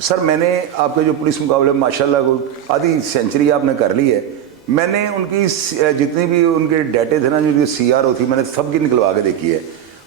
سر میں نے آپ کے جو پولیس مقابلے میں ماشاءاللہ کو آدھی سینچری آپ نے کر لی ہے. میں نے ان کی جتنی بھی ان کے ڈیٹے تھے نا, جو سی آر او تھی, میں نے سب کی نکلوا کے دیکھی ہے.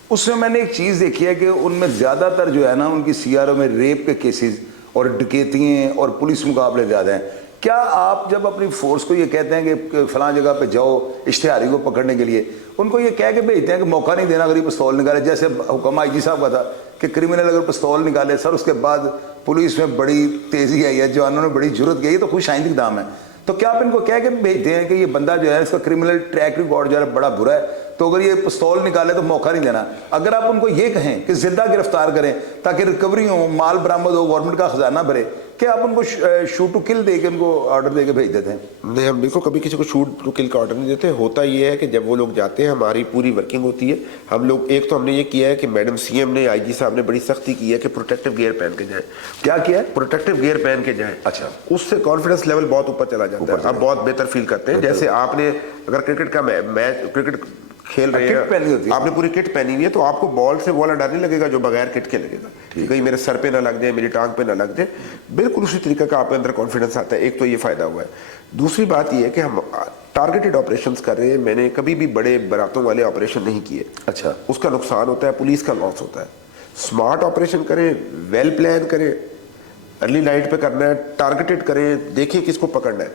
اس میں نے ایک چیز دیکھی ہے کہ ان میں زیادہ تر جو ہے نا ان کی سی آر او میں ریپ کے کیسز اور ڈکیتیاں اور پولیس مقابلے زیادہ ہیں. کیا آپ جب اپنی فورس کو یہ کہتے ہیں کہ فلاں جگہ پہ جاؤ اشتہاری کو پکڑنے کے لیے, ان کو یہ کہہ کے بھیجتے ہیں کہ موقع نہیں دینا اگر یہ پستول نکالے, جیسے حکم آئی جی صاحب کا تھا کہ کرمنل اگر پستول نکالے سر, اس کے بعد پولیس میں بڑی تیزی آئی ہے, جوانوں نے بڑی جرت کی ہے, یہ تو خوش آئندہ اقدام ہے. تو کیا آپ ان کو کہہ کے بھیجتے ہیں کہ یہ بندہ جو ہے اس کا کرمنل ٹریک ریکارڈ جو ہے بڑا برا ہے, تو اگر یہ پستول نکالے تو موقع نہیں دینا. اگر آپ ان کو یہ کہیں کہ زندہ گرفتار کریں تاکہ ریکوری ہو, مال برآمد ہو, گورنمنٹ کا خزانہ بھرے, کیا آپ ان کو شوٹ ٹو کل دے کے ان کو آرڈر دے کے بھیج دیتے ہیں؟ نہیں, ہم دیکھو کبھی کسی کو شوٹ ٹو کل کا آرڈر نہیں دیتے. ہوتا یہ ہے کہ جب وہ لوگ جاتے ہیں ہماری پوری ورکنگ ہوتی ہے. ہم لوگ ایک تو ہم نے یہ کیا ہے کہ میڈم سی ایم نے, آئی جی صاحب نے بڑی سختی کی ہے کہ پروٹیکٹیو گیئر پہن کے جائیں. کیا کیا ہے؟ پروٹیکٹیو گیئر پہن کے جائیں. اچھا, اس سے کانفیڈنس لیول بہت اوپر چلا جاتا ہے, آپ بہت بہتر فیل کرتے ہیں. جیسے آپ نے اگر کرکٹ کا میچ کرکٹ کھیل رہے ہیں, آپ نے پوری کٹ پہنی ہوئی ہے, تو آپ کو بال سے والا ڈر نہیں لگے گا جو بغیر کٹ کے لگے گا, کہیں میرے سر پہ نہ لگ جائے, میری ٹانگ پہ نہ لگ جائے. بالکل اسی طریقے کا آپ کے اندر کانفیڈنس آتا ہے. ایک تو یہ فائدہ ہوا ہے. دوسری بات یہ ہے کہ ہم ٹارگیٹڈ آپریشنز کر رہے ہیں. میں نے کبھی بھی بڑے براتوں والے آپریشن نہیں کیے. اچھا, اس کا نقصان ہوتا ہے, پولیس کا لاس ہوتا ہے. اسمارٹ آپریشن کریں, ویل پلان کریں, ارلی لائٹ پہ کرنا ہے, ٹارگیٹڈ کریں, دیکھیں کس کو پکڑنا ہے.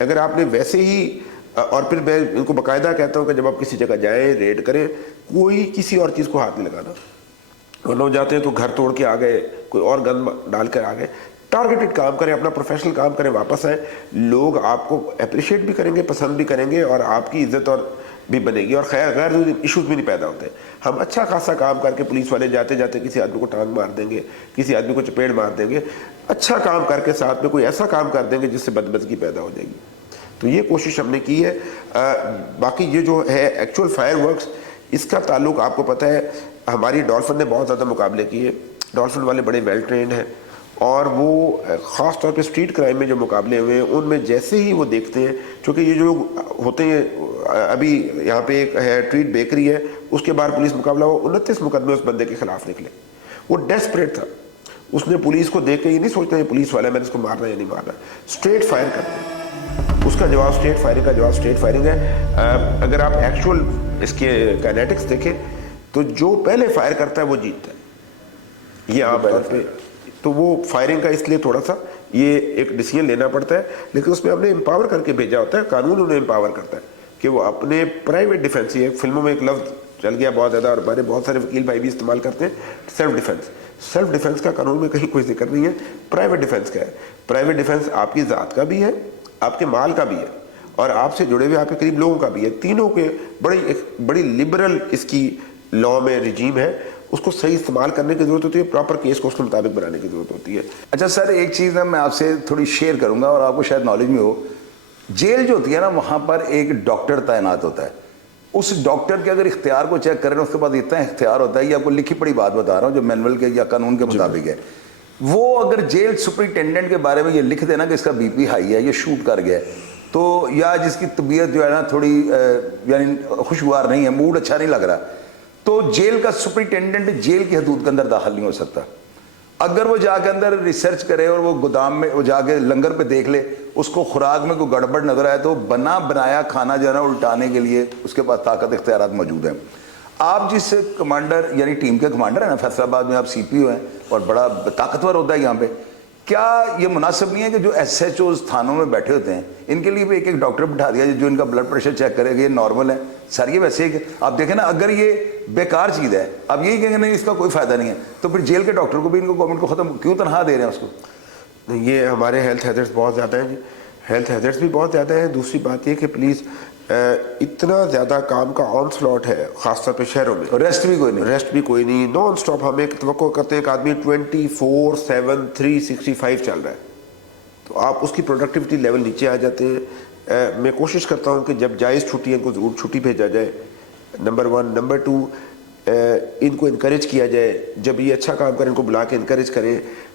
اگر آپ نے ویسے ہی, اور پھر میں ان کو باقاعدہ کہتا ہوں کہ جب آپ کسی جگہ جائیں ریڈ کریں, کوئی کسی اور چیز کو ہاتھ نہیں لگانا. ورنہ جاتے ہیں تو گھر توڑ کے آ گئے, کوئی اور گن ڈال کر آ گئے. ٹارگیٹڈ کام کریں, اپنا پروفیشنل کام کریں, واپس آئیں. لوگ آپ کو اپریشیٹ بھی کریں گے, پسند بھی کریں گے, اور آپ کی عزت اور بھی بنے گی, اور غیر ایشوز بھی نہیں پیدا ہوتے. ہم اچھا خاصا کام کر کے پولیس والے جاتے جاتے کسی آدمی کو ٹانگ مار دیں گے, کسی آدمی کو چپیڑ مار دیں گے. اچھا کام کر کے ساتھ میں کوئی ایسا کام کر دیں گے جس سے بدمزگی پیدا ہو جائے گی. تو یہ کوشش ہم نے کی ہے. باقی یہ جو ہے ایکچوئل فائر ورکس, اس کا تعلق آپ کو پتہ ہے, ہماری ڈولفن نے بہت زیادہ مقابلے کیے. ڈولفن والے بڑے ویل ٹرینڈ ہیں, اور وہ خاص طور پہ اسٹریٹ کرائم میں جو مقابلے ہوئے ہیں ان میں جیسے ہی وہ دیکھتے ہیں, چونکہ یہ جو ہوتے ہیں, ابھی یہاں پہ ایک ہے ٹریٹ بیکری ہے, اس کے بعد پولیس مقابلہ ہوا, 29 مقدمے اس بندے کے خلاف نکلے. وہ ڈیسپریٹ تھا, اس نے پولیس کو دیکھ کے یہ نہیں سوچتا یہ پولیس والا ہے, میں نے اس کو مارنا یا نہیں مارنا, اسٹریٹ فائر کرتے ہیں. اس کا جواب اسٹریٹ فائرنگ کا جواب اسٹریٹ فائرنگ ہے. اگر آپ ایکچوئل اس کے کائنیٹکس دیکھیں تو جو پہلے فائر کرتا ہے وہ جیتتا ہے, یہ عام طور پہ. تو وہ فائرنگ کا اس لیے تھوڑا سا یہ ایک ڈیسیجن لینا پڑتا ہے, لیکن اس میں ہم نے امپاور کر کے بھیجا ہوتا ہے. قانون انہیں امپاور کرتا ہے کہ وہ اپنے پرائیویٹ ڈیفینس, یہ فلموں میں ایک لفظ چل گیا بہت زیادہ, اور ہمارے بہت سارے وکیل بھائی بھی استعمال کرتے ہیں, سیلف ڈیفینس. سیلف ڈیفینس کا قانون میں کہیں کوئی ذکر نہیں ہے. پرائیویٹ ڈیفینس کا ہے. پرائیویٹ ڈیفینس آپ کی ذات کا بھی ہے, آپ کے مال کا بھی ہے, اور آپ سے جڑے ہوئے آپ کے قریب لوگوں کا بھی ہے. تینوں کے بڑی لبرل اس کی لا میں رجیم ہے. اس کو صحیح استعمال کرنے کی ضرورت ہوتی ہے, پراپر کیس کو اس کے مطابق بنانے کی ضرورت ہوتی ہے. اچھا سر, ایک چیز میں آپ سے تھوڑی شیئر کروں گا اور آپ کو شاید نالج میں ہو. جیل جو ہوتی ہے نا, وہاں پر ایک ڈاکٹر تعینات ہوتا ہے. اس ڈاکٹر کے اگر اختیار کو چیک کریں اس کے بعد اتنا اختیار ہوتا ہے, یہ آپ کو لکھی پڑی بات بتا رہا ہوں جو مینول کے یا قانون کے مطابق ہے. وہ اگر جیل سپرنٹینڈنٹ کے بارے میں یہ لکھ دینا کہ اس کا بی پی ہائی ہے, یہ شوٹ کر گیا ہے, تو یا جس کی طبیعت جو ہے نا تھوڑی یعنی خوشگوار نہیں ہے, موڈ اچھا نہیں لگ رہا, تو جیل کا سپرنٹینڈنٹ جیل کی حدود کے اندر داخل نہیں ہو سکتا. اگر وہ جا کے اندر ریسرچ کرے اور وہ گودام میں وہ جا کے لنگر پہ دیکھ لے, اس کو خوراک میں کوئی گڑبڑ نظر آئے تو بنا بنایا کھانا جو ہے نا الٹانے کے لیے اس کے پاس طاقت اختیارات موجود ہیں. آپ جس کمانڈر یعنی ٹیم کے کمانڈر ہیں نا فیصل آباد میں, آپ سی پی او ہیں اور بڑا طاقتور ہوتا ہے یہاں پہ, کیا یہ مناسب نہیں ہے کہ جو ایس ایچ اوز تھانوں میں بیٹھے ہوتے ہیں ان کے لیے بھی ایک ڈاکٹر بٹھا دیا جو ان کا بلڈ پریشر چیک کرے گا یہ نارمل ہے سر, یہ ویسے ہی آپ دیکھیں نا اگر یہ بیکار چیز ہے اب یہی کہیں گے نہیں اس کا کوئی فائدہ نہیں ہے تو پھر جیل کے ڈاکٹر کو بھی ان کو گورنمنٹ کو ختم کیوں تنخواہ دے رہے ہیں اس کو؟ یہ ہمارے ہیلتھ ہیزرڈس بہت زیادہ ہیں جی, ہیلتھ ہیزرڈس بھی بہت زیادہ ہیں. دوسری بات یہ کہ پلیز اتنا زیادہ کام کا آن سلاٹ ہے خاص طور پہ شہروں میں, ریسٹ بھی کوئی نہیں, ریسٹ بھی کوئی نہیں, نان سٹاپ. ہم ایک توقع کرتے ہیں ایک آدمی 24/7 365 چل رہا ہے, تو آپ اس کی پروڈکٹیوٹی لیول نیچے آ جاتے ہیں. میں کوشش کرتا ہوں کہ جب جائز چھٹی ہے ان کو ضرور چھٹی بھیجا جائے, نمبر 1. نمبر 2 ان کو انکریج کیا جائے, جب یہ اچھا کام کریں ان کو بلا کے انکریج کریں.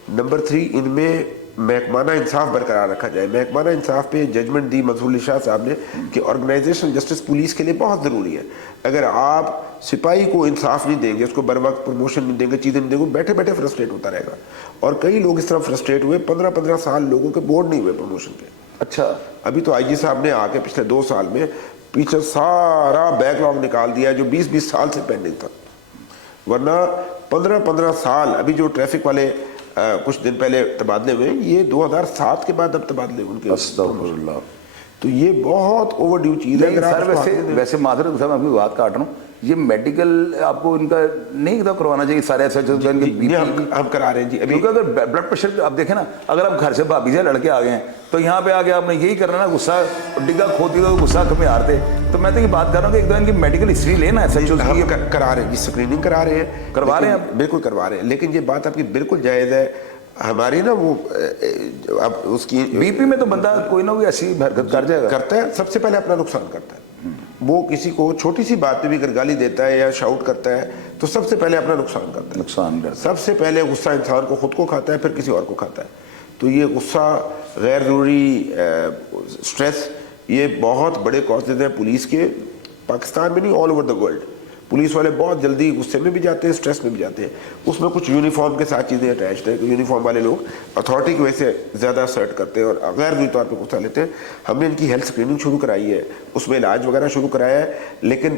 نمبر 3 ان میں محکمانہ انصاف برقرار رکھا جائے. محکمانہ انصاف پہ ججمنٹ دی منصور علی شاہ صاحب نے کہ آرگنائزیشن جسٹس پولیس کے لیے بہت ضروری ہے. اگر آپ سپاہی کو انصاف نہیں دیں گے, اس کو بر وقت پروموشن نہیں دیں گے, چیزیں نہیں دیں گے, بیٹھے بیٹھے فرسٹریٹ ہوتا رہے گا. اور کئی لوگ اس طرح فرسٹریٹ ہوئے, 15 سال لوگوں کے بورڈ نہیں ہوئے پروموشن کے. اچھا ابھی تو آئی جی صاحب نے آ کے پچھلے 2 سال میں پیچھے سارا بیک لاگ نکال دیا جو 20 سال سے پینڈنگ تھا, ورنہ 15 سال. ابھی جو ٹریفک والے کچھ دن پہلے تبادلے ہوئے, یہ 2007 کے بعد اب تبادلے ان کے, استغفر اللہ. تو یہ بہت اوور ڈیو چیز ہے. سر ویسے معذرت صاحب میں آپ کی بات کاٹ رہا ہوں, یہ میڈیکل آپ کو ان کا نہیں کروانا چاہیے سارے ایسے ہم کرا رہے ہیں جی. ابھی کیونکہ اگر بلڈ پریشر آپ دیکھیں نا, اگر آپ گھر سے بھابھی سے لڑکے آ گئے ہیں تو یہاں پہ آ کے آپ نے یہی کرنا نا, غصہ ڈگا کھوتی تو غصہ کمی ہارتے. تو میں تو یہ بات کر رہا ہوں کہ ایک دو ان کی میڈیکل ہسٹری لینا ہے, کرا رہے ہیں جی, اسکریننگ کرا رہے ہیں, کروا رہے ہیں, بالکل کروا رہے ہیں. لیکن یہ بات آپ کی بالکل جائز ہے. ہماری نا وہ اب اس کی بی پی میں تو بندہ کوئی نہ کوئی ایسی حرکت کر جائے گا, کرتا ہے, سب سے پہلے اپنا نقصان کرتا ہے. وہ کسی کو چھوٹی سی بات پہ بھی اگر گالی دیتا ہے یا شاؤٹ کرتا ہے تو سب سے پہلے اپنا نقصان کرتا ہے. نقصان کرتا ہے. سب سے پہلے غصہ انسان کو خود کو کھاتا ہے, پھر کسی اور کو کھاتا ہے. تو یہ غصہ, غیر ضروری سٹریس, یہ بہت بڑے کازز ہیں پولیس کے, پاکستان میں نہیں all over the world. Police والے بہت جلدی غصے میں بھی جاتے ہیں, سٹریس میں بھی جاتے ہیں. اس میں کچھ یونیفارم کے ساتھ چیزیں اٹیچڈ ہیں کہ یونیفارم والے لوگ اتھارٹی کی وجہ سے زیادہ اسرٹ کرتے ہیں اور غیر ضروری طور پہ غصہ لیتے ہیں. ہم نے ان کی ہیلتھ اسکریننگ شروع کرائی ہے, اس میں علاج وغیرہ شروع کرایا ہے, لیکن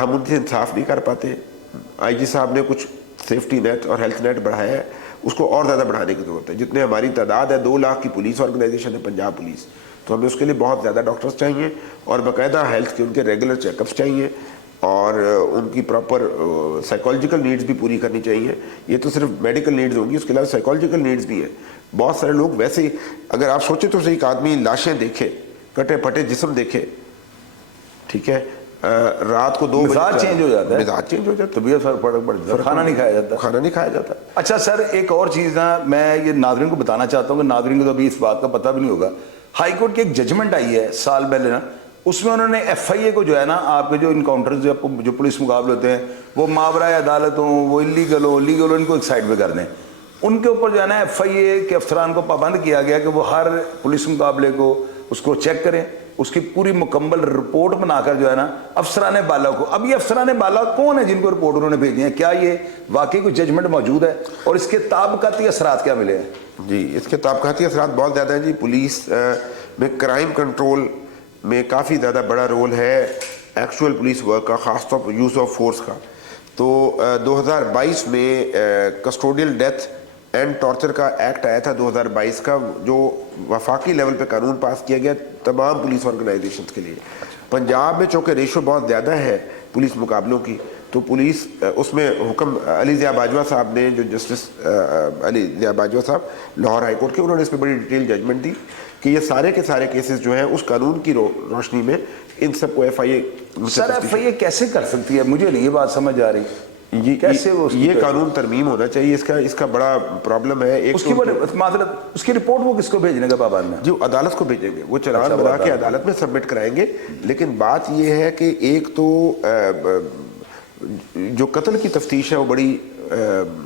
ہم ان سے انصاف نہیں کر پاتے. آئی جی صاحب نے کچھ سیفٹی نیٹ اور ہیلتھ نیٹ بڑھایا ہے, اس کو اور زیادہ بڑھانے کی ضرورت ہے. جتنے ہماری تعداد ہے 2 لاکھ کی پولیس آرگنائزیشن ہے پنجاب پولیس, تو ہمیں اس کے لیے بہت زیادہ ڈاکٹرز چاہیے اور باقاعدہ ہیلتھ کے ان کے ریگولر چیک اپس چاہیے اور ان کی پراپر سائیکالوجیکل نیڈز بھی پوری کرنی چاہیے. یہ تو صرف میڈیکل نیڈز ہوں گی, اس کے علاوہ سائیکالوجیکل نیڈز بھی ہیں. بہت سارے لوگ ویسے ہی, اگر آپ سوچیں تو ایک آدمی لاشیں دیکھے, کٹے پھٹے جسم دیکھے, ٹھیک ہے, رات کو 2 بجے مزاج چینج ہو جاتا ہے, مزاج چینج ہو جاتا ہے, طبیعت فرق پڑ جاتا ہے, کھانا نہیں کھایا جاتا, کھانا نہیں کھایا جاتا. اچھا سر ایک اور چیز نا میں یہ ناظرین کو بتانا چاہتا ہوں کہ ناظرین کو تو ابھی اس بات کا پتہ بھی نہیں ہوگا. ہائی کورٹ کی ایک ججمنٹ آئی ہے سال پہلے نا, اس میں انہوں نے ایف آئی اے کو جو ہے نا آپ کے جو انکاؤنٹرز جو پولیس مقابلے ہوتے ہیں وہ ماورائے عدالت ہوں, وہ لیگل ہو ان کو ایک سائڈ پہ کر دیں. ان کے اوپر جو ہے نا ایف آئی اے کے افسران کو پابند کیا گیا کہ وہ ہر پولیس مقابلے کو اس کو چیک کریں, اس کی پوری مکمل رپورٹ بنا کر جو ہے نا افسران بالا کو. اب یہ افسران بالا کون ہے جن کو رپورٹ انہوں نے بھیجی ہے؟ کیا یہ واقعی کوئی ججمنٹ موجود ہے اور اس کے طابقاتی اثرات کیا ملے ہیں؟ جی اس کے طابقاتی اثرات بہت زیادہ ہیں جی. پولیس میں کرائم کنٹرول میں کافی زیادہ بڑا رول ہے ایکچوئل پولیس ورک کا, خاص طور پر یوز آف فورس کا. تو 2022 میں کسٹوڈیل ڈیتھ اینڈ ٹارچر کا ایکٹ آیا تھا 2022 کا, جو وفاقی لیول پہ قانون پاس کیا گیا تمام پولیس آرگنائزیشنز کے لیے. پنجاب میں چونکہ ریشو بہت زیادہ ہے پولیس مقابلوں کی, تو پولیس اس میں حکم علی ضیاء باجوہ صاحب نے, جو جسٹس علی ضیاء باجوہ صاحب لاہور ہائی کورٹ کے, انہوں نے اس پہ بڑی ڈیٹیل ججمنٹ دی کہ یہ سارے کے سارے کیسز جو ہیں اس قانون کی روشنی میں ان سب کو ایف آئی اے. سر ایف آئی اے کیسے کر سکتی ہے؟ مجھے نہیں یہ بات سمجھ آ رہی. کیسے یہ قانون ترمیم ہونا چاہیے, اس کا بڑا پرابلم ہے. اس کی رپورٹ وہ کس کو بھیجنے کا پابند ہے؟ جو عدالت کو بھیجیں گے, وہ چلان بنا کے عدالت میں سبمٹ کرائیں گے. لیکن بات یہ ہے کہ ایک تو جو قتل کی تفتیش ہے وہ بڑی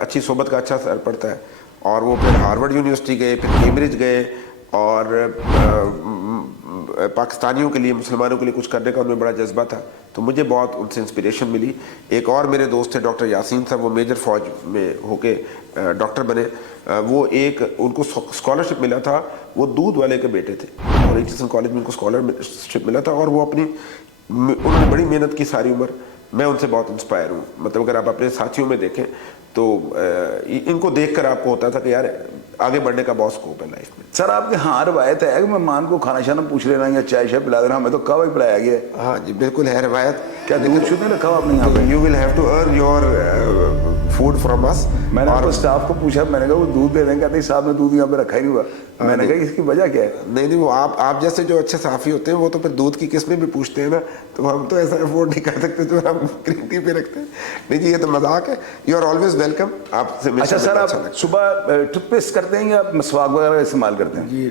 اچھی صحبت کا اچھا اثر پڑتا ہے. اور وہ پھر ہارورڈ یونیورسٹی گئے, پھر کیمبرج گئے, اور پاکستانیوں کے لیے, مسلمانوں کے لیے کچھ کرنے کا ان میں بڑا جذبہ تھا, تو مجھے بہت ان سے انسپریشن ملی. ایک اور میرے دوست تھے ڈاکٹر یاسین صاحب, وہ میجر فوج میں ہو کے ڈاکٹر بنے. وہ ایک ان کو اسکالرشپ ملا تھا, وہ دودھ والے کے بیٹے تھے, اور ایچ کالج میں ان کو اسکالرشپ ملا تھا, اور وہ انہوں نے بڑی محنت کی ساری عمر. میں ان سے بہت انسپائر ہوں. مطلب اگر آپ اپنے ساتھیوں میں دیکھیں تو ان کو دیکھ کر آپ کو ہوتا تھا کہ یار آگے بڑھنے کا بہت اسکوپ ہے لائف میں. سر آپ کے ہاں روایت ہے کہ مہمان کو کھانا شانا پوچھ لینا یا چائے شائے پلا دینا, ہمیں تو کعوہ ہی پلایا گیا ہے. ہاں جی بالکل ہے روایت. کیا دودھ شدھ نہیں رکھا ہوا آپ نے یہاں پہ؟ You will have to earn your food from us. میں نے آپ اسٹاف کو پوچھا, میں نے کہا وہ دودھ دے دیں, کہتے صاحب نے دودھ یہاں پہ رکھا ہی نہیں ہوا. میں نے کہا اس کی وجہ کیا ہے؟ نہیں وہ آپ جیسے جو اچھے صحافی ہوتے ہیں وہ تو پھر دودھ کی قسمیں بھی پوچھتے ہیں نا, تو ہم تو ایسا افورڈ نہیں کر سکتے جو ہم گرین ٹی پہ رکھتے ہیں. نہیں جی یہ تو مذاق ہے. You are always welcome. آپ سے اچھا سر, آپ صبح ٹوتھ پیسٹ کرتے ہیں یا مسواک وغیرہ استعمال کرتے ہیں؟ جی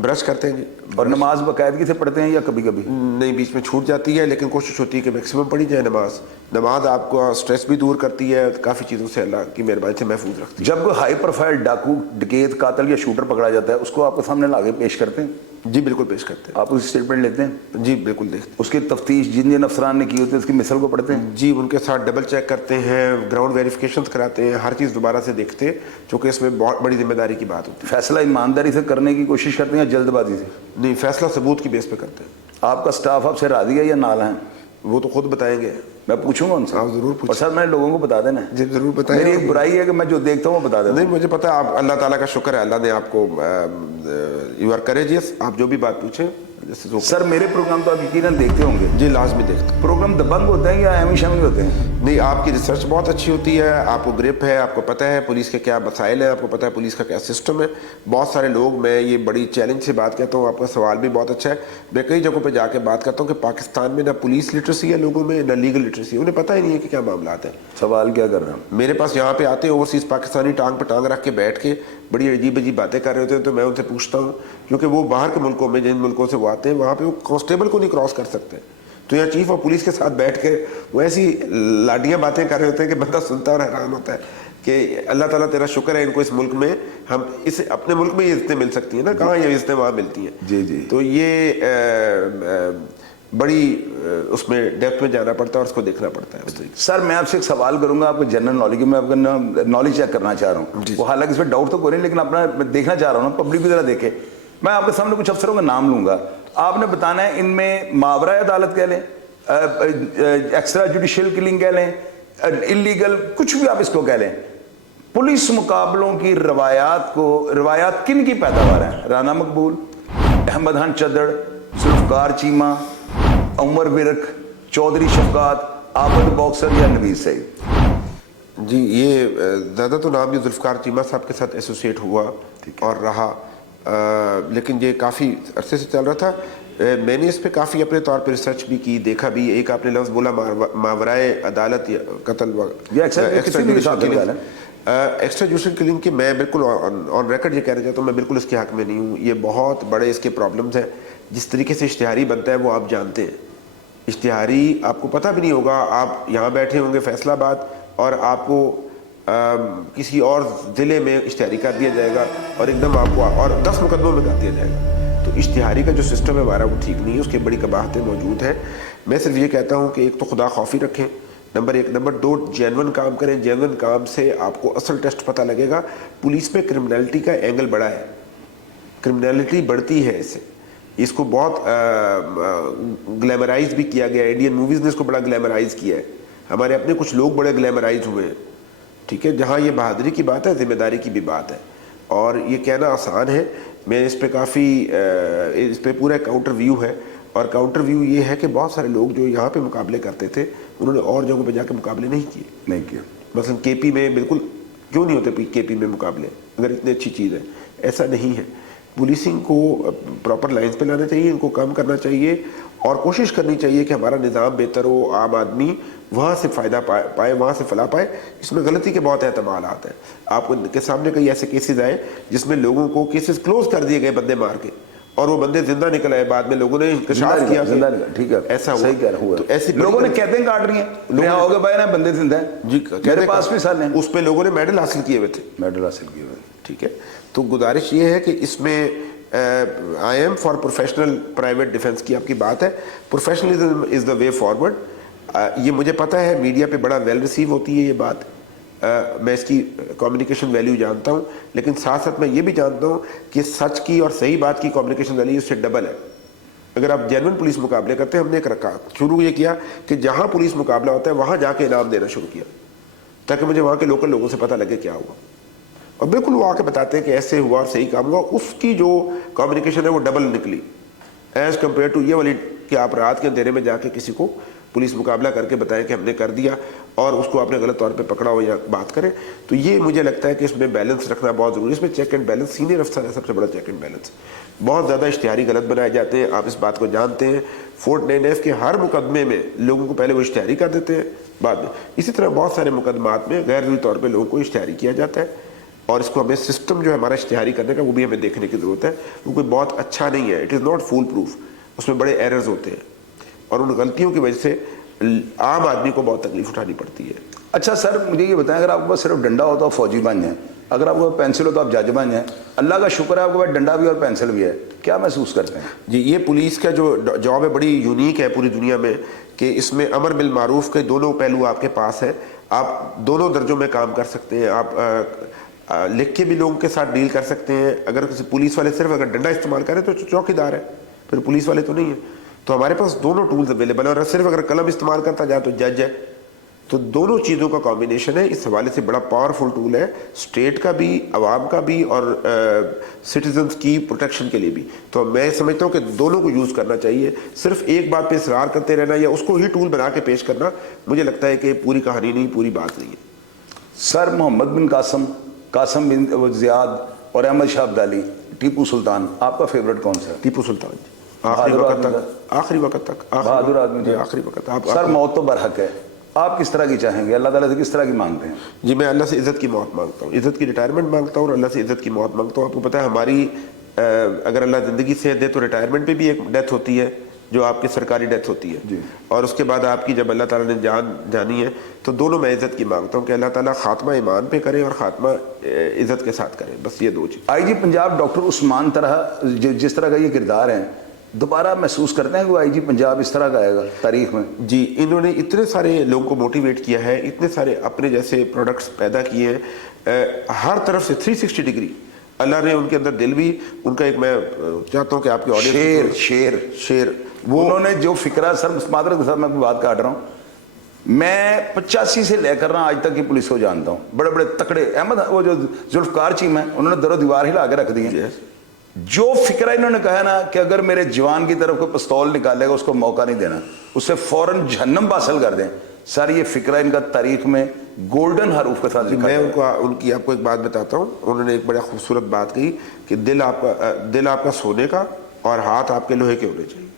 برش کرتے ہیں جی. اور نماز باقاعدگی سے پڑھتے ہیں یا کبھی کبھی؟ نہیں بیچ میں چھوٹ جاتی ہے, لیکن کوشش ہوتی ہے کہ میکسیمم پڑھی جائے نماز. نماز آپ کو اسٹریس بھی دور کرتی ہے, کافی چیزوں سے اللہ کی مہربانی سے محفوظ رکھتی ہے. جب کوئی ہائی پروفائل ڈاکو, ڈکیت, قاتل یا شوٹر پکڑا جاتا ہے, اس کو آپ کے سامنے لا کے پیش کرتے ہیں؟ جی بالکل پیش کرتے ہیں. آپ اس کی اسٹیٹمنٹ لیتے ہیں؟ جی بالکل دیکھتے ہیں. اس کی تفتیش جن افسران نے کی ہوتی ہے اس کی مثل کو پڑھتے ہیں؟ جی ان کے ساتھ ڈبل چیک کرتے ہیں, گراؤنڈ ویریفیکیشنز کراتے ہیں, ہر چیز دوبارہ سے دیکھتے ہیں, چونکہ اس میں بہت بڑی ذمہ داری کی بات ہوتی ہے. فیصلہ ایمانداری سے کرنے کی کوشش کرتے ہیں یا جلد بازی سے؟ نہیں فیصلہ ثبوت کی بیس پہ کرتے ہیں. آپ کا اسٹاف آپ سے راضی ہے یا نالا ہے؟ وہ تو خود بتائیں گے. میں پوچھوں گا ان سے. آپ ضرور پوچھیں. اور سر میں لوگوں کو بتا دینا. جی ضرور بتائیں. میری ایک برائی ہے کہ میں جو دیکھتا ہوں وہ بتا دیتا ہوں. نہیں مجھے پتا ہے, آپ اللہ تعالیٰ کا شکر ہے, اللہ نے آپ کو, یو آر کریجیس, آپ جو بھی بات پوچھیں. سر میرے پروگرام تو آپ یقیناً دیکھتے ہوں گے. جی لازمی دیکھتے ہیں. پروگرام دبنگ ہوتے ہیں یا اہم شامل ہوتے ہیں؟ نہیں آپ کی ریسرچ بہت اچھی ہوتی ہے, آپ کو گرپ ہے, آپ کو پتہ ہے پولیس کے کیا مسائل ہیں, آپ کو پتہ ہے پولیس کا کیا سسٹم ہے. بہت سارے لوگ, میں یہ بڑی چیلنج سے بات کہتا ہوں, آپ کا سوال بھی بہت اچھا ہے. میں کئی جگہوں پہ جا کے بات کرتا ہوں کہ پاکستان میں نہ پولیس لٹریسی ہے لوگوں میں, نہ لیگل لٹریسی, انہیں پتہ ہی نہیں ہے کہ کیا معاملات ہیں. سوال کیا کر رہے ہیں؟ میرے پاس یہاں پہ آتے اوورسیز پاکستانی ٹانگ پہ ٹانگ رکھ کے بیٹھ کے بڑی عجیب عجیب باتیں کر رہے ہوتے ہیں, تو میں ان سے پوچھتا ہوں, کیونکہ وہ باہر کے ملکوں میں, جن ملکوں سے وہ آتے ہیں, وہاں پہ وہ کانسٹیبل کو نہیں کراس کر سکتے, تو یہاں چیف آف پولیس کے ساتھ بیٹھ کے وہ ایسی لاڈیاں باتیں کر رہے ہوتے ہیں کہ بندہ سنتا اور حیران ہوتا ہے کہ اللہ تعالیٰ تیرا شکر ہے ان کو اس ملک میں, ہم اس اپنے ملک میں یہ عزتیں مل سکتی ہیں نا, کہاں یہ عزتیں وہاں ملتی ہیں. جی جی. تو یہ بڑی اس میں ڈیپتھ میں جانا پڑتا ہے اور اس کو دیکھنا پڑتا ہے. سر میں آپ سے ایک سوال کروں گا, آپ کو جنرل نالج, میں آپ کا نالج چیک کرنا چاہ رہا ہوں. وہ حالانکہ اس میں ڈاؤٹ تو کوئی نہیں, لیکن اپنا دیکھنا چاہ رہا ہوں نا, پبلک بھی ذرا دیکھے. میں آپ کے سامنے کچھ افسروں کا نام لوں گا, آپ نے بتانا ہے ان میں ماورائے عدالت کہہ لیں, ایکسٹرا جوڈیشل کلنگ کہہ لیں, انلیگل, کچھ بھی آپ اس کو کہہ لیں, پولیس مقابلوں کی روایات کن کی پیداوار ہیں؟ رانا مقبول, احمد خان چدڑ, ذوالفقار چیمہ, عمر ورک, چودھری شفقات, عابد باکسر یا نویز سعید؟ جی یہ زیادہ تو نام یہ ذوالفقار چیمہ صاحب کے ساتھ ایسوسیٹ ہوا اور رہا, لیکن یہ کافی عرصے سے چل رہا تھا. میں نے اس پہ کافی اپنے طور پہ ریسرچ بھی کی, دیکھا بھی. ایک آپ نے لفظ بولا ماورائے عدالت یا قتل, ایکسٹرا جوڈیشل کلنگ کی, میں بالکل آن ریکارڈ یہ کہنا چاہتا ہوں, میں بالکل اس کے حق میں نہیں ہوں. یہ بہت بڑے اس کے پرابلمز ہیں. جس طریقے سے اشتہاری بنتا ہے وہ آپ جانتے ہیں. اشتہاری آپ کو پتہ بھی نہیں ہوگا, آپ یہاں بیٹھے ہوں گے فیصل آباد اور آپ کو کسی اور ضلع میں اشتہاری کر دیا جائے گا اور ایک دم آپ کو اور 10 مقدموں میں کر دیا جائے گا. تو اشتہاری کا جو سسٹم ہے ہمارا وہ ٹھیک نہیں ہے, اس کی بڑی قباحتیں موجود ہیں. میں صرف یہ کہتا ہوں کہ ایک تو خدا خوفی رکھیں, نمبر 1. نمبر 2 جینون کام کریں. جینون کام سے آپ کو اصل ٹیسٹ پتہ لگے گا. پولیس میں کرمنلٹی کا اینگل بڑا ہے, کرمنلٹی بڑھتی ہے اس سے. اس کو بہت گلیمرائز بھی کیا گیا ہے, انڈین موویز نے اس کو بڑا گلیمرائز کیا ہے, ہمارے اپنے کچھ لوگ بڑے گلیمرائز ہوئے ہیں. ٹھیک ہے, جہاں یہ بہادری کی بات ہے, ذمہ داری کی بھی بات ہے, اور یہ کہنا آسان ہے. میں اس پہ اس پہ پورا کاؤنٹر ویو ہے, اور کاؤنٹر ویو یہ ہے کہ بہت سارے لوگ جو یہاں پہ مقابلے کرتے تھے انہوں نے اور جگہوں پہ جا کے مقابلے نہیں کیے. مثلا کے پی میں بالکل کیوں نہیں ہوتے کے پی میں مقابلے, اگر اتنی اچھی چیز ہے؟ ایسا نہیں ہے. پولیسنگ کو پراپر لائنز پہ لانا چاہیے, ان کو کام کرنا چاہیے, اور کوشش کرنی چاہیے کہ ہمارا نظام بہتر ہو, عام آدمی وہاں سے فائدہ پائے, وہاں سے فلاح پائے. اس میں غلطی کے بہت احتمالات ہیں. آپ کے سامنے کئی ایسے کیسز آئے جس میں لوگوں کو کیسز کلوز کر دیے گئے بندے مار کے, اور وہ بندے زندہ نکل آئے, بعد میں لوگوں نے انکشاف کیا کہ ٹھیک ہے ایسا ہوا. صحیح کہہ رہا ہوا. تو ایسی لوگوں نے کہتے ہیں کاٹ رہی ہیں, رہا ہوگا بھائی نا بندے زندہ ہیں جی میرے پاس بھی سال ہیں, اس پہ لوگوں نے میڈل حاصل کیے ہوئے تھے, میڈل حاصل کیے ہوئے. ٹھیک ہے. تو گزارش یہ ہے کہ اس میں I am for professional private defence کی آپ کی بات ہے, پروفیشنلزم از دا وے فارورڈ. یہ مجھے پتہ ہے میڈیا پہ بڑا ویل ریسیو ہوتی ہے یہ بات, میں اس کی کمیونیکیشن ویلیو جانتا ہوں, لیکن ساتھ ساتھ میں یہ بھی جانتا ہوں کہ سچ کی اور صحیح بات کی کمیونیکیشن ویلیو اس سے ڈبل ہے. اگر آپ جینوئن پولیس مقابلے کرتے ہیں, ہم نے ایک شروع یہ کیا کہ جہاں پولیس مقابلہ ہوتا ہے وہاں جا کے انعام دینا شروع کیا, تاکہ مجھے وہاں کے لوکل لوگوں سے پتہ لگے کیا ہوا, اور بالکل وہ آ کے بتاتے ہیں کہ ایسے ہوا اور صحیح کام ہوا. اس کی جو کمیونیکیشن ہے وہ ڈبل نکلی ایز کمپیئر ٹو یہ والی کہ آپ رات کے اندھیرے میں جا کے کسی کو پولیس مقابلہ کر کے بتائیں کہ ہم نے کر دیا اور اس کو آپ نے غلط طور پہ پکڑا ہو یا بات کریں. تو یہ مجھے لگتا ہے کہ اس میں بیلنس رکھنا بہت ضروری ہے. اس میں چیک اینڈ بیلنس, سینئر افسر ہے سب سے بڑا چیک اینڈ بیلنس. بہت زیادہ اشتہاری غلط بنائے جاتے ہیں, آپ اس بات کو جانتے ہیں. فورٹ 9F کے ہر مقدمے میں لوگوں کو پہلے وہ اشتہاری کر دیتے ہیں بعد میں. اسی طرح بہت سارے مقدمات میں غیر ضروری طور پہ لوگوں کو اشتہاری کیا جاتا ہے, اور اس کو ہمیں سسٹم جو ہے ہمارا اشتہاری کرنے کا وہ بھی ہمیں دیکھنے کی ضرورت ہے. وہ کوئی بہت اچھا نہیں ہے, it is not foolproof, اس میں بڑے ایررز ہوتے ہیں اور ان غلطیوں کی وجہ سے عام آدمی کو بہت تکلیف اٹھانی پڑتی ہے. اچھا سر مجھے یہ بتائیں, اگر آپ کے پاس صرف ڈنڈا ہوتا ہے فوجی بن جائیں, اگر آپ کو پینسل ہو تو آپ جج بن جائیں, اللہ کا شکر ہے آپ کے پاس ڈنڈا بھی اور پینسل بھی ہے, کیا محسوس کرتے ہیں؟ جی یہ پولیس کا جو جاب ہے بڑی یونیک ہے پوری دنیا میں, کہ اس میں امر بالمعروف کے دونوں پہلو آپ کے پاس ہے. آپ دونوں درجوں میں کام کر سکتے ہیں, آپ لکھ کے بھی لوگوں کے ساتھ ڈیل کر سکتے ہیں. اگر کسی پولیس والے صرف اگر ڈنڈا استعمال کریں تو چوکیدار ہے, پھر پولیس والے تو نہیں ہیں. تو ہمارے پاس دونوں ٹولز اویلیبل ہیں, اور صرف اگر قلم استعمال کرتا جائے تو جج ہے. تو دونوں چیزوں کا کمبینیشن ہے, اس حوالے سے بڑا پاورفل ٹول ہے, اسٹیٹ کا بھی, عوام کا بھی, اور سٹیزنز کی پروٹیکشن کے لیے بھی. تو میں سمجھتا ہوں کہ دونوں کو یوز کرنا چاہیے. صرف ایک بات پہ اصرار کرتے رہنا یا اس کو ہی ٹول بنا کے پیش کرنا مجھے لگتا ہے کہ پوری کہانی نہیں, پوری بات نہیں ہے. سر محمد بن قاسم, قاسم بن زیاد اور احمد شاہ ابدالی, ٹیپو سلطان, آپ کا فیوریٹ کون سا ہے؟ ٹیپو سلطان جی, آخری وقت تک, آخری وقت تک, بہادر آدمی تھے, آخری وقت. آپ سر موت تو برحق ہے, آپ کس طرح کی چاہیں گے, اللہ تعالیٰ سے کس طرح کی مانگتے ہیں؟ جی میں اللہ سے عزت کی موت مانگتا ہوں, عزت کی ریٹائرمنٹ مانگتا ہوں, اور اللہ سے عزت کی موت مانگتا ہوں. آپ کو پتہ ہے ہماری اگر اللہ زندگی صحت دے تو ریٹائرمنٹ پہ بھی ایک ڈیتھ ہوتی ہے جو آپ کی سرکاری ڈیتھ ہوتی ہے جی. اور اس کے بعد آپ کی جب اللہ تعالیٰ نے جان جانی ہے, تو دونوں میں عزت کی مانگتا ہوں کہ اللہ تعالیٰ خاتمہ ایمان پہ کرے اور خاتمہ عزت کے ساتھ کرے, بس یہ دو چیز. آئی جی پنجاب ڈاکٹر عثمان طرح جس طرح کا یہ کردار ہے, دوبارہ محسوس کرتے ہیں کہ وہ آئی جی پنجاب اس طرح کا آئے گا تاریخ میں؟ جی انہوں نے اتنے سارے لوگوں کو موٹیویٹ کیا ہے, اتنے سارے اپنے جیسے پروڈکٹس پیدا کیے ہیں, ہر طرف سے 360 ڈگری اللہ نے ان کے اندر دل بھی ان کا ایک, میں چاہتا ہوں کہ آپ کی آڈینس شیر وہ انہوں نے جو فکرہ, سر معذرت کے ساتھ میں بات کاٹ رہا ہوں, میں 85 سے لے کر آج تک کی پولیس کو جانتا ہوں, بڑے بڑے تکڑے احمد وہ جو ذوالفقار چیمہ ہیں, انہوں نے در و دیوار ہلا کے رکھ دی ہیں. جو فکرہ انہوں نے کہا نا کہ اگر میرے جوان کی طرف کوئی پستول نکالے گا اس کو موقع نہیں دینا, اسے فوراً جہنم حاصل کر دیں. سر یہ فکرہ ان کا تاریخ میں گولڈن حروف کے ساتھ لکھا ہے. میں ان کی آپ کو ایک بات بتاتا ہوں, انہوں نے ایک بڑا خوبصورت بات کہی کہ دل آپ کا سونے کا اور ہاتھ آپ کے لوہے کے ہونے چاہیے.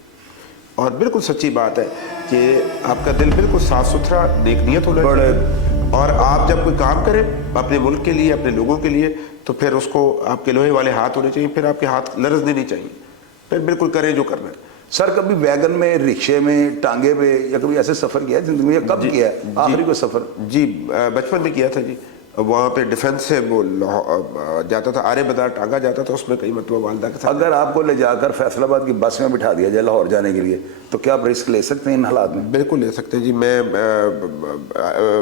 اور بالکل سچی بات ہے کہ آپ کا دل بالکل صاف ستھرا نیک نیت ہونا چاہیے, اور آپ جب کوئی کام کریں اپنے ملک کے لیے, اپنے لوگوں کے لیے, تو پھر اس کو آپ کے لوہے والے ہاتھ ہونے چاہیے, پھر آپ کے ہاتھ لرزنے نہیں چاہیے, پھر بالکل کریں جو کرنا ہے. سر کبھی ویگن میں, رکشے میں, ٹانگے پہ, یا کبھی ایسے سفر کیا ہے زندگی میں, کب کیا ہے آخری کو سفر؟ جی بچپن میں کیا تھا جی, وہاں پہ ڈیفنس سے وہ جاتا تھا, آرے بازار ٹانگا جاتا تھا, اس میں کئی مرتبہ والدہ کے ساتھ. اگر آپ کو لے جا کر فیصل آباد کی بس میں بٹھا دیا جائے لاہور جانے کے لیے, تو کیا آپ رسک لے سکتے ہیں ان حالات میں؟ بالکل لے سکتے ہیں جی. میں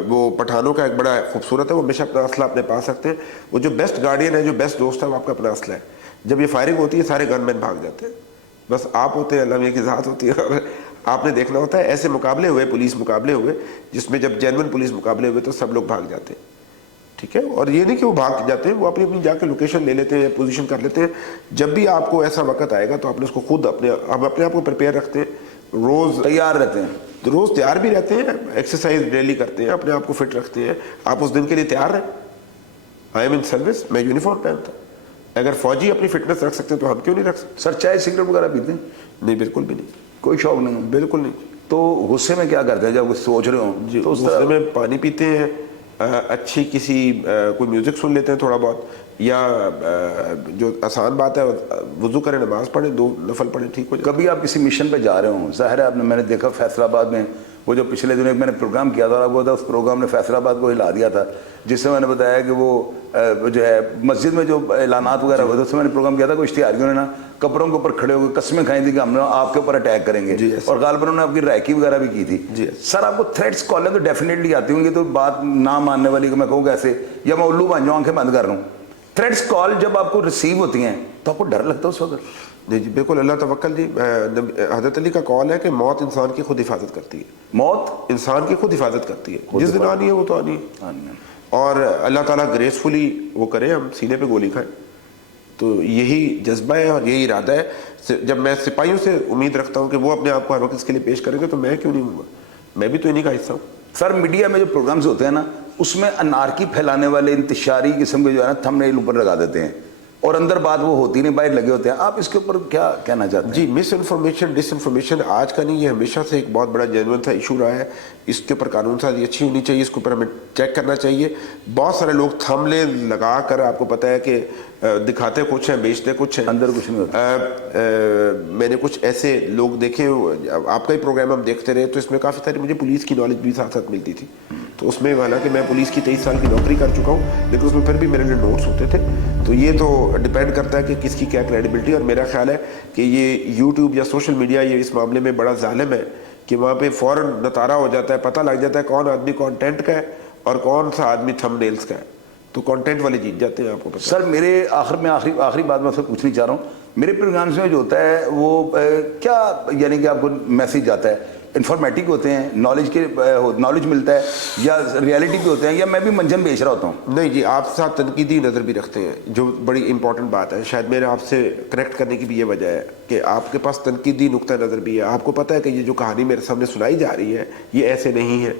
وہ پٹھانوں کا ایک بڑا خوبصورت ہے, وہ ہمیشہ اپنا اسلحہ اپنے پاس رکھتے ہیں. وہ جو بیسٹ گارڈین ہے, جو بیسٹ دوست ہے, وہ آپ کا اپنا اسلحہ ہے. جب یہ فائرنگ ہوتی ہے سارے گن مین بھاگ جاتے ہیں, بس آپ ہوتے ہیں, اللہ میاں کی ذات ہوتی ہے, اور آپ نے دیکھنا ہوتا ہے. ایسے مقابلے ہوئے, پولیس مقابلے ہوئے, جس میں جب جینوئن پولیس مقابلے ہوئے تو سب لوگ بھاگ جاتے ہیں. ٹھیک ہے, اور یہ نہیں کہ وہ بھاگ جاتے ہیں, وہ اپنی جا کے لوکیشن لے لیتے ہیں, پوزیشن کر لیتے ہیں. جب بھی آپ کو ایسا وقت آئے گا تو آپ نے اس کو خود ہم اپنے آپ کو پریپیئر رکھتے ہیں, روز تیار رہتے ہیں, روز تیار بھی رہتے ہیں, ایکسرسائز ڈیلی کرتے ہیں, اپنے آپ کو فٹ رکھتے ہیں. آپ اس دن کے لیے تیار رہیں. آئی ایم ان سروس, میں یونیفارم پہنتا ہوں. اگر فوجی اپنی فٹنس رکھ سکتے ہیں تو ہم کیوں نہیں رکھ سکتے؟ سر چائے سگریٹ وغیرہ پیتے ہیں؟ نہیں, بالکل بھی نہیں, کوئی شوق نہیں؟ بالکل نہیں. تو غصے میں کیا کرتے ہیں جب کچھ سوچ رہے ہوں؟ جی تو غصے میں پانی پیتے ہیں, اچھی کسی کوئی میوزک سن لیتے ہیں تھوڑا بہت, یا جو آسان بات ہے وضو کریں نماز پڑھیں 2 نفل پڑھیں ٹھیک ہو جائے. کبھی آپ کسی مشن پہ جا رہے ہوں, ظاہر ہے میں نے دیکھا فیصل آباد میں وہ جو پچھلے دنوں میں نے پروگرام کیا تھا, اور آپ کو اس پروگرام نے فیصل آباد کو ہلا دیا تھا, جس سے میں نے بتایا کہ وہ جو ہے مسجد میں جو اعلانات وغیرہ ہوئے تھے, اس سے میں نے پروگرام کیا تھا, کوئی اشتہاریوں نے نا قبروں کے اوپر کھڑے ہو کے قسمیں کھائیں تھی کہ ہم نے آپ کے اوپر اٹیک کریں گے, اور غالباً انہوں نے آپ کی رائکی وغیرہ بھی کی تھی. سر آپ کو تھریٹس کالیں تو ڈیفینیٹلی آتی ہوں گی, تو بات نہ ماننے والی کہ میں کہوں کیسے, یا میں الو بن جاؤں آنکھیں بند کر رہا ہوں. تھریٹس کال جب آپ کو ریسیو ہوتی ہیں تو آپ کو ڈر لگتا ہے اس وقت؟ جی بالکل, اللہ توکل جی. حضرت علی کا قول ہے کہ موت انسان کی خود حفاظت کرتی ہے. موت انسان کی خود حفاظت کرتی ہے, جس دن آنی ہے وہ تو آنی ہے, اور اللہ تعالیٰ گریسفلی وہ کرے ہم سینے پہ گولی کھائیں. تو یہی جذبہ ہے اور یہی ارادہ ہے. جب میں سپاہیوں سے امید رکھتا ہوں کہ وہ اپنے آپ کو ہر وقت اس کے لیے پیش کریں گے, تو میں کیوں نہیں ہوں گا, میں بھی تو انہیں کا حصہ ہوں. سر میڈیا میں جو پروگرامز ہوتے ہیں نا, اس میں انارکی پھیلانے والے انتشاری قسم کے جو ہے نا تھم نیل اوپر لگا دیتے ہیں, اور اندر بات وہ ہوتی نہیں, باہر لگے ہوتے ہیں. آپ اس کے اوپر کیا کہنا چاہتے ہیں؟ جی, مس انفارمیشن ڈس انفارمیشن آج کا نہیں, یہ ہمیشہ سے ایک بہت بڑا جینوئن تھا ایشو رہا ہے. اس کے اوپر قانون سازی اچھی ہونی چاہیے, اس کے اوپر ہمیں چیک کرنا چاہیے. بہت سارے لوگ تھم لے لگا کر, آپ کو پتہ ہے کہ دکھاتے کچھ ہیں بیچتے کچھ ہیں, اندر کچھ نہیں ہوتا. میں نے کچھ ایسے لوگ دیکھے, آپ کا ہی پروگرام ہم دیکھتے رہے تو اس میں کافی ساری مجھے پولیس کی نالج بھی ساتھ ساتھ ملتی تھی. تو اس میں حالانکہ میں پولیس کی 23 سال کی نوکری کر چکا ہوں, لیکن اس میں پھر بھی میرے لیے نوٹس ہوتے تھے. تو یہ تو ڈیپینڈ کرتا ہے کہ کس کی کیا کریڈیبلٹی. اور میرا خیال ہے کہ یہ یوٹیوب یا سوشل میڈیا یہ اس معاملے میں بڑا ظالم ہے کہ وہاں پہ فوراً نتارہ ہو جاتا ہے, پتہ لگ جاتا ہے کون آدمی کانٹینٹ کا ہے اور کون سا آدمی تھم نیلز کا ہے, تو کانٹینٹ والے جیت جاتے ہیں. آپ کو پتہ سر میرے آخری بات میں آپ سے پوچھنی چاہ رہا ہوں, میرے پروگرامز میں جو ہوتا ہے وہ کیا یعنی کہ آپ کو میسیج آتا ہے, انفارمیٹک ہوتے ہیں, نالج ملتا ہے, یا ریئلٹی بھی ہوتے ہیں, یا میں بھی منجن بیچ رہا ہوتا ہوں؟ نہیں جی, آپ ساتھ تنقیدی نظر بھی رکھتے ہیں, جو بڑی امپورٹنٹ بات ہے. شاید میرے آپ سے کنیکٹ کرنے کی بھی یہ وجہ ہے کہ آپ کے پاس تنقیدی نقطہ نظر بھی ہے. آپ کو پتہ ہے کہ یہ جو کہانی میرے سامنے سنائی جا رہی ہے یہ ایسے نہیں ہے,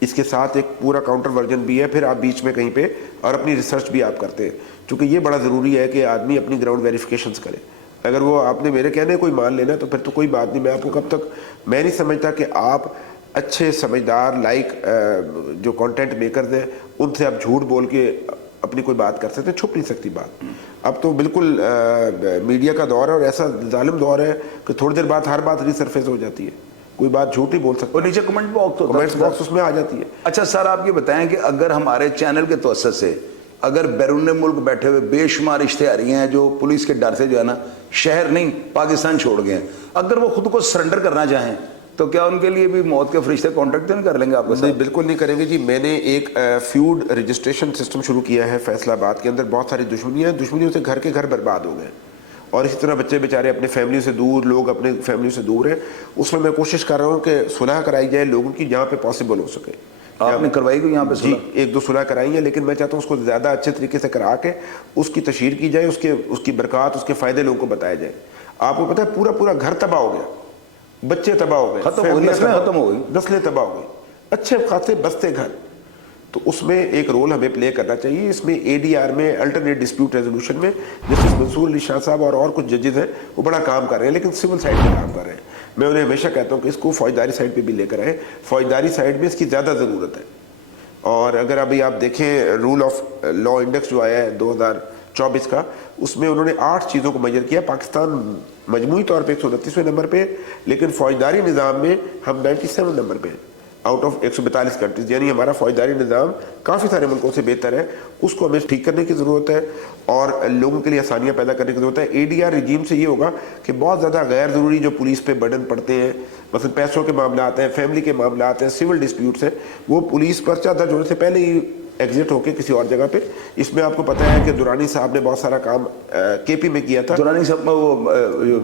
اس کے ساتھ ایک پورا کاؤنٹر ورژن بھی ہے. پھر آپ بیچ میں کہیں پہ اور اپنی ریسرچ بھی آپ کرتے ہیں, چونکہ یہ بڑا ضروری ہے کہ آدمی اپنی گراؤنڈ ویریفیکیشنز کرے. اگر وہ آپ نے میرے کہنے کوئی مان لینا تو پھر تو کوئی بات نہیں. میں آپ کو کب تک, میں نہیں سمجھتا کہ آپ اچھے سمجھدار لائک جو کانٹینٹ میکرز ہیں ان سے آپ جھوٹ بول کے اپنی کوئی بات کر سکتے ہیں, چھپ نہیں سکتی بات. اب تو بالکل میڈیا کا دور ہے اور ایسا ظالم دور ہے کہ تھوڑی دیر بعد ہر بات ریسرفیس ہو جاتی ہے, کوئی بات جھوٹ نہیں بول سکتا, اور نیچے کمنٹ باکس اس میں آ جاتی ہے. اچھا سر, آپ یہ بتائیں کہ اگر ہمارے چینل کے توسط سے اگر بیرون ملک بیٹھے ہوئے بے شمار اشتہاری ہیں جو پولیس کے ڈر سے جو ہے نا شہر نہیں پاکستان چھوڑ گئے ہیں, اگر وہ خود کو سرنڈر کرنا چاہیں تو کیا ان کے لیے بھی موت کے فرشتے کانٹیکٹ نہیں کر لیں گے آپ کو؟ نہیں بالکل نہیں کریں گے جی. میں نے ایک فیوڈ رجسٹریشن سسٹم شروع کیا ہے فیصل آباد کے اندر. بہت ساری دشمنیوں سے گھر کے گھر برباد ہو گئے, اور اسی طرح بچے بیچارے اپنے فیملی سے دور, لوگ اپنے فیملی سے دور ہیں. اس میں کوشش کر رہا ہوں کہ صلح کرائی جائے لوگوں کی جہاں پہ پاسبل ہو سکے. آپ نے کروائی کوئی یہاں پہ؟ جی 1-2 صلح کرائی ہیں, لیکن میں چاہتا ہوں اس کو زیادہ اچھے طریقے سے کرا کے اس کی تشہیر کی جائے, اس کی برکات, اس کے فائدے لوگوں کو بتایا جائے. آپ کو پتہ ہے پورا گھر تباہ ہو گیا, بچے تباہ ہو گئے, ختم ہو گئی, نسلیں تباہ ہو گئی, اچھے خاصے بستے گھر. تو اس میں ایک رول ہمیں پلے کرنا چاہیے. اس میں ADR میں الٹرنیٹ ڈسپیوٹ ریزولوشن میں جسٹس منصور علی شاہ صاحب اور کچھ ججز ہیں وہ بڑا کام کر رہے ہیں, لیکن سول سائڈ پہ کام کر رہے ہیں. میں انہیں ہمیشہ کہتا ہوں کہ اس کو فوجداری سائڈ پہ بھی لے کر آئیں. فوجداری سائڈ میں اس کی زیادہ ضرورت ہے. اور اگر ابھی آپ دیکھیں رول آف لا انڈیکس جو آیا ہے 2024 کا, اس میں انہوں نے 8 چیزوں کو میجر کیا. پاکستان مجموعی طور پہ 129ویں نمبر پہ, لیکن فوجداری نظام میں ہم 97 نمبر پہ ہیں آؤٹ آف 142 کنٹریز. یعنی ہمارا فوجداری نظام کافی سارے ملکوں سے بہتر ہے. اس کو ہمیں ٹھیک کرنے کی ضرورت ہے اور لوگوں کے لیے آسانیاں پیدا کرنے کی ضرورت ہے. ADR رجیم سے یہ ہوگا کہ بہت زیادہ غیر ضروری جو پولیس پہ برڈن پڑتے ہیں, مثلا پیسوں کے معاملات ہیں, فیملی کے معاملات ہیں, سول ڈسپیوٹس ہیں, وہ پولیس پرچہ درج ہونے سے پہلے ہی ایگزٹ ہو کے کسی اور جگہ پہ. اس میں آپ کو پتہ ہے کہ درانی صاحب نے بہت سارا کام KP میں کیا تھا. درانی صاحب وہ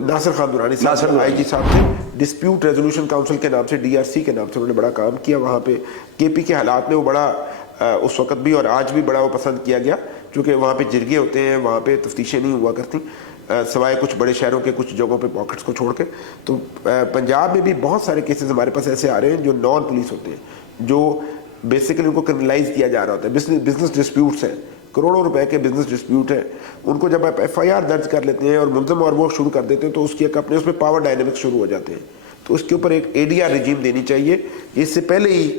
ناصر خان درانی صاحب IG صاحب تھے, ڈسپیوٹ ریزولوشن کاؤنسل کے نام سے DRC کے نام سے انہوں نے بڑا کام کیا. وہاں پہ KP کے حالات میں وہ بڑا اس وقت بھی اور آج بھی بڑا وہ پسند کیا گیا, چونکہ وہاں پہ جرگے ہوتے ہیں, وہاں پہ تفتیشیں نہیں ہوا کرتی سوائے کچھ بڑے شہروں کے کچھ جگہوں پہ پاکٹس کو چھوڑ کے. تو پنجاب میں بھی بہت سارے کیسز ہمارے پاس ایسے آ رہے ہیں جو نان پولیس ہوتے ہیں, جو بیسیکلی ان کو کرمنلائز کیا جا رہا ہوتا ہے. بزنس ڈسپیوٹس ہیں, کروڑوں روپے کے بزنس ڈسپیوٹ ہیں, ان کو جب آپ FIR درج کر لیتے ہیں اور ملزم اور وہ شروع کر دیتے ہیں تو اس کی ایک اپنے اس میں پاور ڈائنامکس شروع ہو جاتے ہیں. تو اس کے اوپر ایک ADR رجیم دینی چاہیے. اس سے پہلے ہی